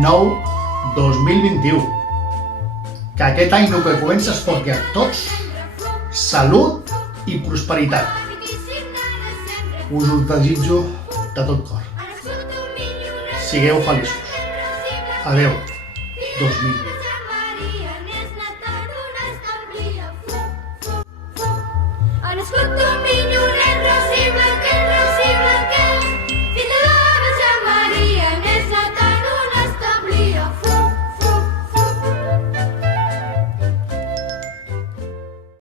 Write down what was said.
nou 2021. Que aquest any nou que comença es porti a tots salut i prosperitat. Us ho desitjo de tot cor. Sigueu feliços. Adeu, 2020. Han nascut un